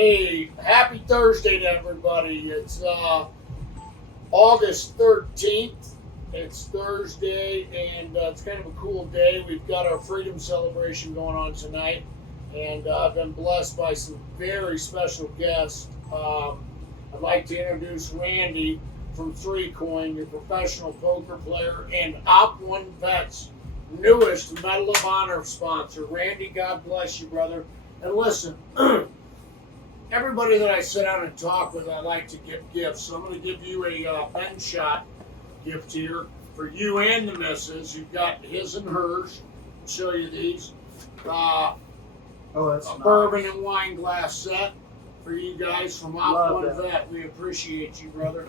Hey, happy Thursday to everybody. It's August 13th. It's Thursday, and it's kind of a cool day. We've got our freedom celebration going on tonight, and I've been blessed by some very special guests. I'd like to introduce Randy from 3Coin, your professional poker player, and OP1VET's newest Medal of Honor sponsor. Randy, God bless you, brother. And listen, everybody that I sit down and talk with, I like to give gifts. So I'm going to give you a pen shot gift here for you and the missus. You've got his and hers. I'll show you these. That's a nice. bourbon and wine glass set for you guys from Love OP1VET. We appreciate you, brother.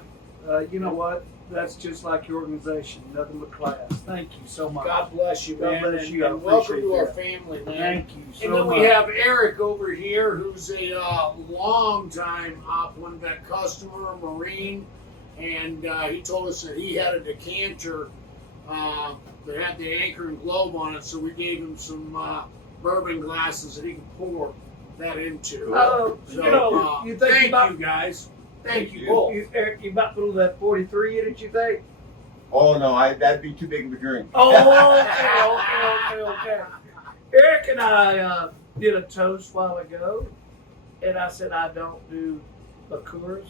You know what? That's just like your organization, nothing but class. Thank you so much. God bless you, God man. bless you. I And welcome to appreciate our that. family, man. Thank you so And then much. we have Eric over here, who's a long-time OP1VET customer, Marine, and he told us that he had a decanter that had the anchor and globe on it, so we gave him some bourbon glasses that he can pour that into. So, you think thank about you guys. Thank you both. Eric, you about threw that 43 in it, you think? Oh no, that'd be too big of a drink. Oh, okay. Eric and I did a toast a while ago, and I said I don't do liqueurs.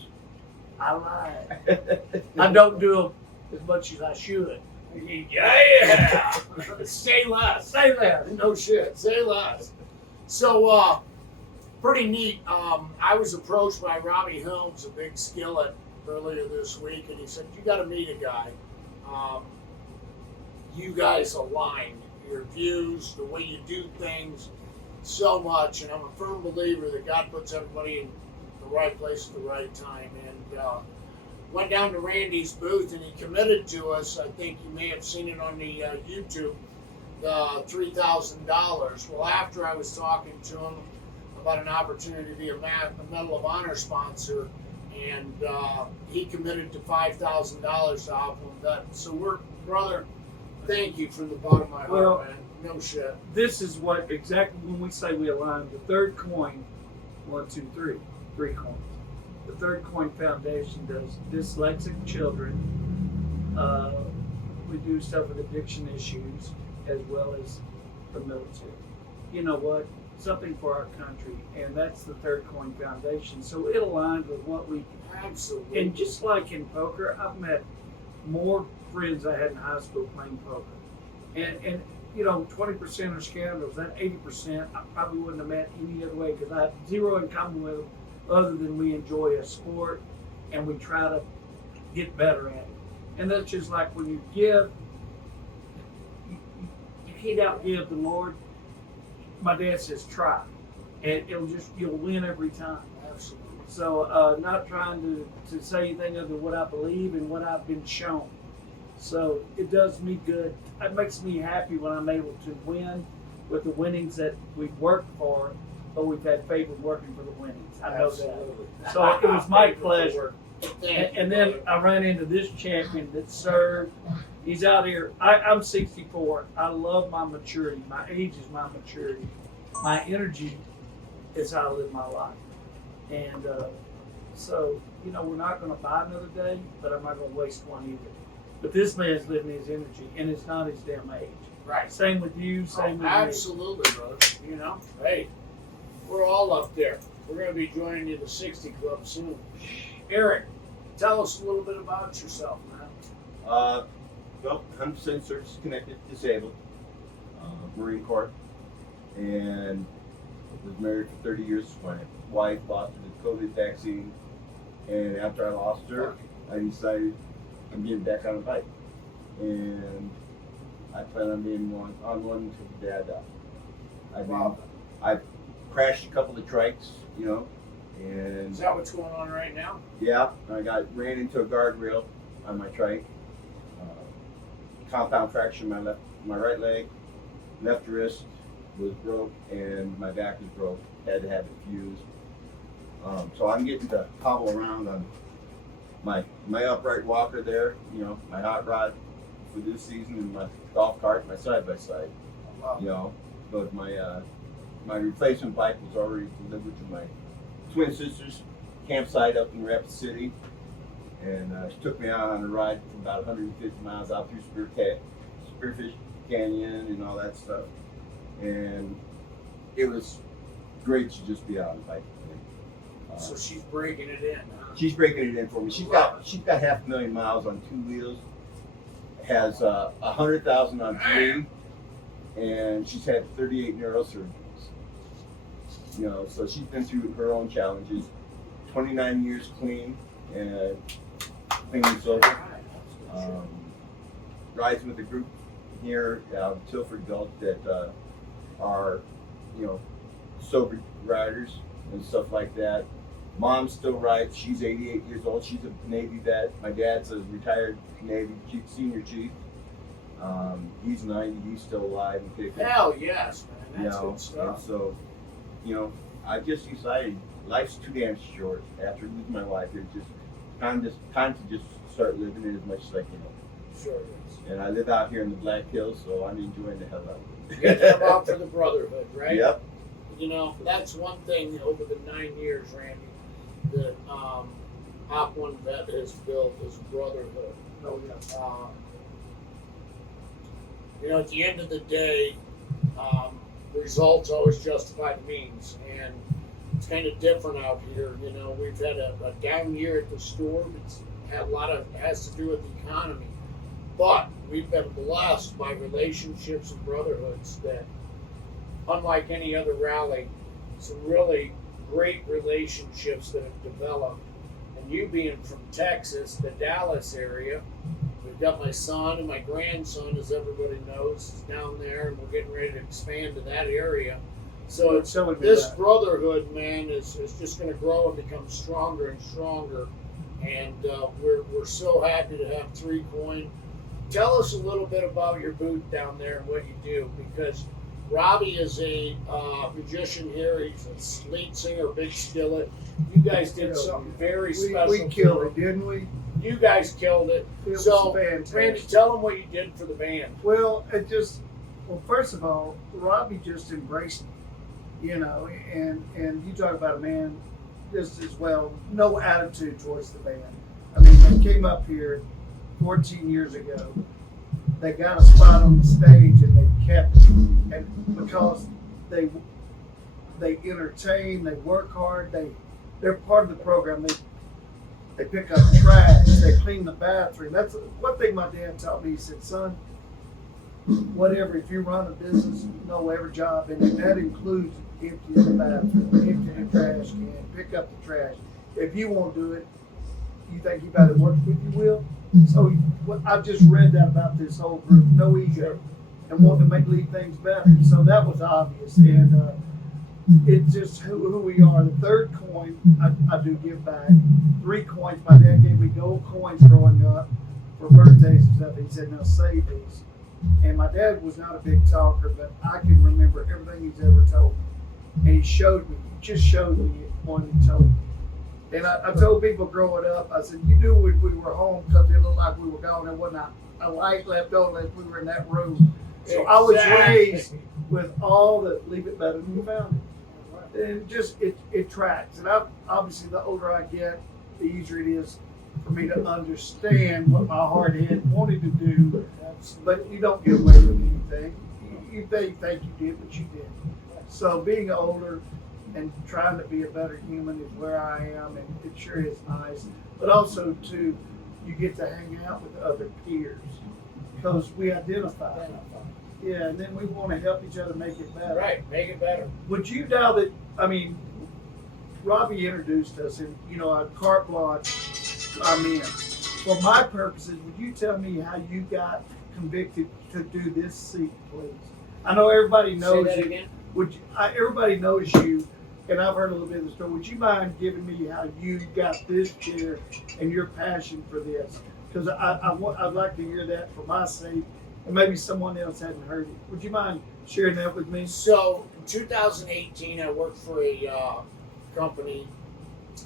I lied. I don't do them as much as I should. Yeah. Say less. Say that. No shit. Say less. So, pretty neat. I was approached by Robbie Helms, a big skillet, earlier this week, and he said, "You got to meet a guy. You guys align your views, the way you do things, so much." And I'm a firm believer that God puts everybody in the right place at the right time. And went down to Randy's booth, and he committed to us. I think you may have seen it on the YouTube. The $3,000. Well, after I was talking to him about an opportunity to be a Medal of Honor sponsor, and he committed to $5,000 to OP1VET. So brother, thank you from the bottom of my heart, man. No shit. This is what exactly when we say we align. The third coin, 1, 2, 3, 3 coins. The Third Coin Foundation does dyslexic children. We do stuff with addiction issues as well as the military. You know what? Something for our country, and that's the Third Coin Foundation. So it aligns with what we. Absolutely. And just like in poker, I've met more friends I had in high school playing poker, and 20% are scoundrels. That 80%, I probably wouldn't have met any other way because I have zero in common with them, other than we enjoy a sport and we try to get better at it. And that's just like when you give, you can't outgive the Lord. My dad says try, and you'll win every time. Absolutely. So not trying to say anything other than what I believe and what I've been shown. So it does me good. It makes me happy when I'm able to win with the winnings that we've worked for, but we've had favor working for the winnings. I know Absolutely. that. So it was my pleasure. Thank you, And then brother. I ran into this champion that served. He's out here. I'm 64. I love my maturity. My age is my maturity. My energy is how I live my life. And so, we're not going to buy another day, but I'm not going to waste one either. But this man's living his energy, and it's not his damn age. Right. Same with you, same with me. Absolutely, brother. Hey, we're all up there. We're going to be joining you the 60 Club soon. Eric, tell us a little bit about yourself, man. Well, 100% service connected, disabled, Marine Corps, and was married for 30 years to my wife, lost her to the COVID vaccine, and after I lost her, I decided I'm getting back on a bike, and I plan on being on one until the day I die. I've crashed a couple of trikes, and Is that what's going on right now? yeah, I ran into a guardrail on my trike. Compound fracture in my right leg, left wrist was broke, and my back was broke. Had to have it fused. So I'm getting to hobble around on my upright walker there, my hot rod for this season, and my golf cart, my side by side. But my replacement bike was already delivered to my twin sisters campsite up in Rapid City, and she took me out on a ride from about 150 miles out through Spearfish Canyon and all that stuff, and it was great to just be out and bike. So she's breaking it in, huh? She's breaking it in for me. She's got 500,000 miles on 2 wheels, has 100,000 on 3, and she's had 38 neurosurgeries. You know, so she's been through her own challenges. 29 years clean and clean and sober. Rides with a group here out in Tilford Gulch that are, you know, sober riders and stuff like that. Mom still rides. She's 88 years old. She's a Navy vet. My dad's a retired Navy senior chief. He's 90. He's still alive and kicking. Hell yes, man. You That's know, good stuff. and so, you know, I just decided life's too damn short. After losing my wife, it's just time to just start living it as much as I can. Sure is. And I live out here in the Black Hills, so I'm enjoying the hell out of You it. get to come out for the brotherhood, right? Yep. You know, that's one thing over the 9 years, Randy, that OP1VET has built is brotherhood. Oh, yeah. You know, at the end of the day, results always justify the means, and it's kind of different out here. You know, we've had a down year at the store. It's had has to do with the economy, but we've been blessed by relationships and brotherhoods that, unlike any other rally, some really great relationships that have developed. And you being from Texas, the Dallas area, we've got my son and my grandson, as everybody knows, is down there, and we're getting ready to expand to that area. So it's this brotherhood, man, is just going to grow and become stronger and stronger. And we're so happy to have 3 Coin. Tell us a little bit about your booth down there and what you do, because Robbie is a magician here. He's a lead singer, Big Skillet. You guys did something very special. We killed it, didn't we? You guys killed it. It was So, fantastic. Randy, tell them what you did for the band. Well, first of all, Robbie just embraced me, you know, and you talk about a man just as well, no attitude towards the band. I mean, they came up here 14 years ago. They got a spot on the stage and they kept it. And because they entertain, they work hard, they're part of the program. They pick up trash, they clean the bathroom. That's one thing my dad taught me. He said, son, whatever, if you run a business, know every job, and that includes emptying the bathroom, emptying the trash can, pick up the trash. If you won't do it, you think you better work with you will. So I've just read that about this whole group, no ego, and wanting to leave things better. So that was obvious, and it's just who we are. The 3rd Coin, I do give back. 3 coins, my dad gave me gold coins growing up for birthdays and stuff. He said, now save these. And my dad was not a big talker, but I can remember everything he's ever told me. And he showed me, just showed me it when he told me. And I told people growing up, I said, you knew we were home because it looked like we were gone. There wasn't a light left on as we were in that room. So I was raised with all the leave it better than you found it. And just, it tracks. And obviously, the older I get, the easier it is for me to understand what my hard head wanted to do. But you don't get away with anything. You think you did, but you didn't. So being older and trying to be a better human is where I am, and it sure is nice. But also, too, you get to hang out with other peers because we identify. Yeah, and then we want to help each other make it better. Right, make it better. Would you now that, I mean, Robbie introduced us, and, you know, carte blanche, I'm in. For my purposes, would you tell me how you got convicted to do this seat, please? I know everybody knows Say that you. again? Everybody knows you, and I've heard a little bit of the story. Would you mind giving me how you got this chair and your passion for this? Because I'd like to hear that for my sake, and maybe someone else hadn't heard it. Would you mind sharing that with me? So, in 2018, I worked for a company.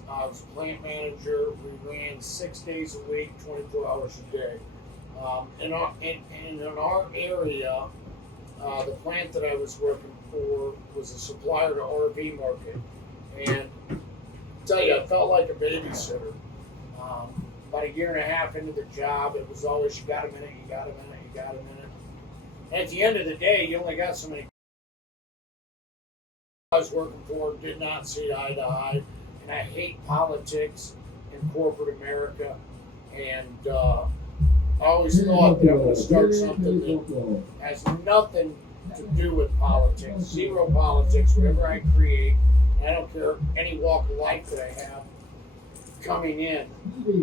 I was a plant manager. We ran 6 days a week, 24 hours a day. In our area, the plant that I was working for was a supplier to RV market. And tell you, I felt like a babysitter. About a year and a half into the job, it was always, you got a minute, you got a minute, you got a minute. And at the end of the day, you only got so many. I was working for did not see eye to eye, and I hate politics in corporate America. And I always thought that I'm going to start something that has nothing to do with politics, zero politics, whatever I create. I don't care any walk of life that I have coming in,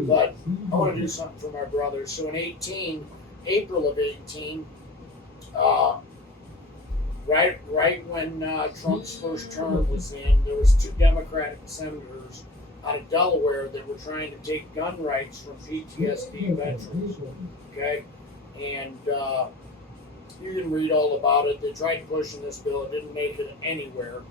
but I want to do something for my brothers. So in April of 18, right when Trump's first term was in, there was 2 Democratic senators out of Delaware that were trying to take gun rights from PTSD veterans. Okay, and you can read all about it. They tried pushing this bill; it didn't make it anywhere,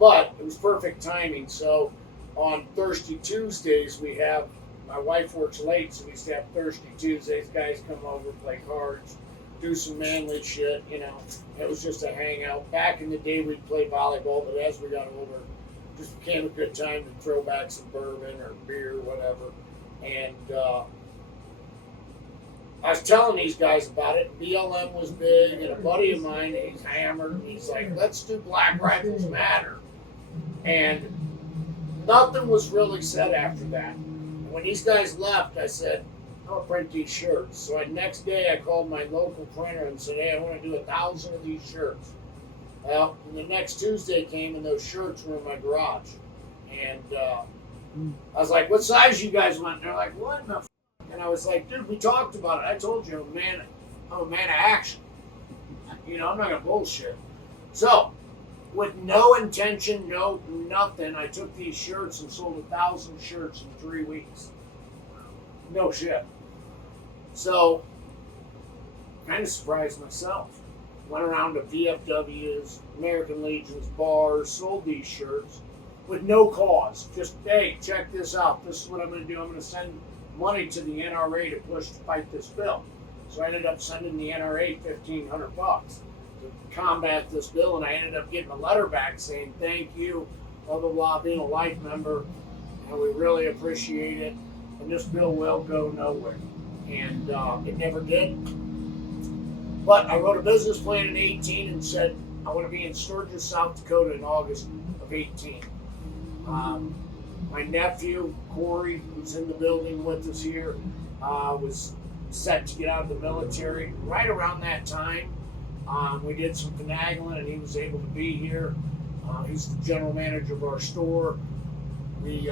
but it was perfect timing. So on Thirsty Tuesdays, we have, my wife works late, so we used to have Thirsty Tuesdays. Guys come over, play cards, do some manly shit, you know. It was just a hangout. Back in the day, we'd play volleyball, but as we got older, it just became a good time to throw back some bourbon or beer, whatever. And I was telling these guys about it. BLM was big, and a buddy of mine, he's hammered, and he's like, let's do Black Rifles Matter. And nothing was really said after that. When these guys left, I said, I'm going to print these shirts. So next day, I called my local printer and said, hey, I want to do 1,000 of these shirts. Well, and the next Tuesday came, and those shirts were in my garage. And I was like, what size you guys want? And they're like, what in the f-? And I was like, dude, we talked about it. I told you I'm a man of action. You know, I'm not going to bullshit. So, with no intention, no nothing, I took these shirts and sold 1,000 shirts in 3 weeks. No shit. So, kind of surprised myself. Went around to VFWs, American Legions, bars, sold these shirts with no cause. Just, hey, check this out. This is what I'm going to do. I'm going to send money to the NRA to push to fight this bill. So I ended up sending the NRA $1,500 to combat this bill, and I ended up getting a letter back saying, thank you, blah, blah, blah, being a life member, and we really appreciate it, and this bill will go nowhere. And it never did. But I wrote a business plan in 18 and said, I want to be in Sturgis, South Dakota in August of 18. My nephew, Corey, who's in the building with us here, was set to get out of the military. Right around that time, we did some finagling and he was able to be here. He's the general manager of our store. We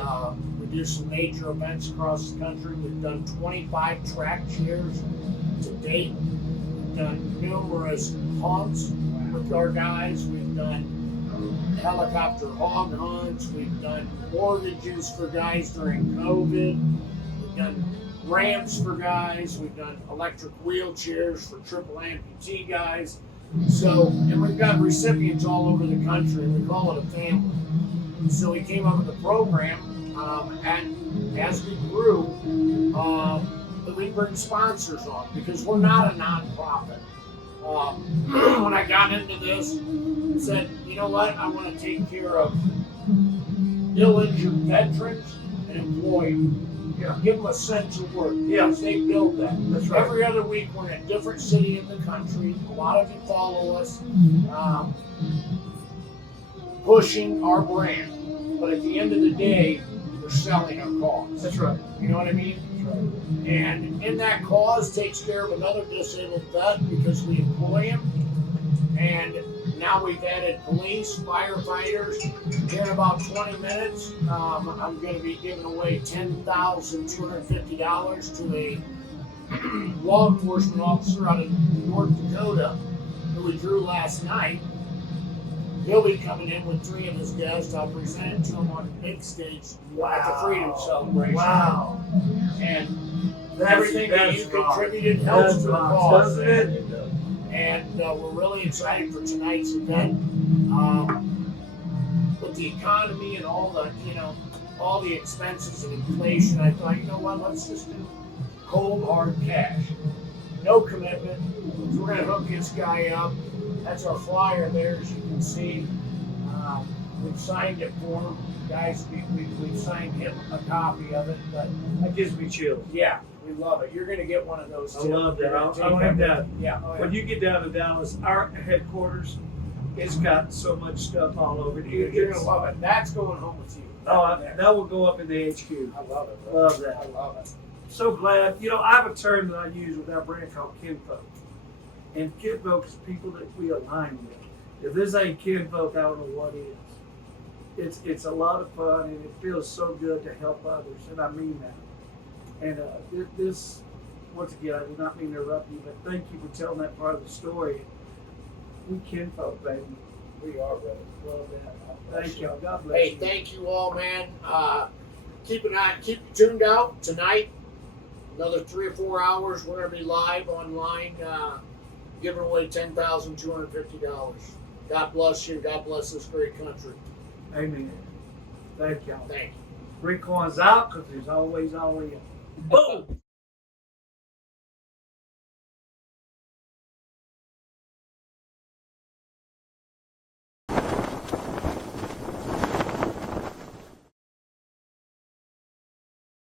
do some major events across the country. We've done 25 track shares to date. We've done numerous hunts with our guys. We've done helicopter hog hunts. We've done mortgages for guys during COVID. We've done ramps for guys. We've done electric wheelchairs for triple amputee guys. So, and we've got recipients all over the country, and we call it a family. So we came up with a program, and as we grew, that we bring sponsors on, because we're not a nonprofit. When I got into this, I said, you know what, I want to take care of ill-injured veterans and employ them. Yeah. Give them essential work. Yes, they build that. That's right. Every other week we're in a different city in the country. A lot of you follow us, pushing our brand. But at the end of the day, we're selling our cause. That's right. You know what I mean? That's right. And in that cause takes care of another disabled vet because we employ him. And now we've added police, firefighters. Here in about 20 minutes, I'm going to be giving away $10,250 to a law enforcement officer out of North Dakota who we drew last night. He'll be coming in with 3 of his guests. I'll present it to him on the big stage at the Freedom Celebration. Wow. And everything that you contributed helps to the cause. Doesn't it? And we're really excited for tonight's event. With the economy and all the expenses and inflation, I thought, you know what, let's just do cold hard cash. No commitment. So we're gonna hook this guy up. That's our flyer there, as you can see. We've signed it for him, guys. We've signed him a copy of it, but That gives me chills. yeah, we love it. You're gonna get one of those I too. love that. You're gonna I'll take have that. that. Yeah. Oh, yeah. When you get down to Dallas, our headquarters, it's got so much stuff all over it. You're It's, gonna love it. That's going home with you. that will go up in the HQ. I love it. Bro. Love that. I love it. So glad. You know, I have a term that I use with our brand called kinfolk. And kinfolk is people that we align with. If this ain't kinfolk, I don't know what is. It's a lot of fun, and it feels so good to help others, and I mean that. And this, once again, I did not mean to interrupt you, but thank you for telling that part of the story. We kinfolk, baby. We are ready. Love that. Thank you. God bless Hey, you. thank you all, man. Keep you tuned out tonight. Another 3 or 4 hours. We're gonna be live online, giving away $10,250. God bless you. God bless this great country. Amen. Thank y'all. Thank you. Three coins out because there's always in. Boom!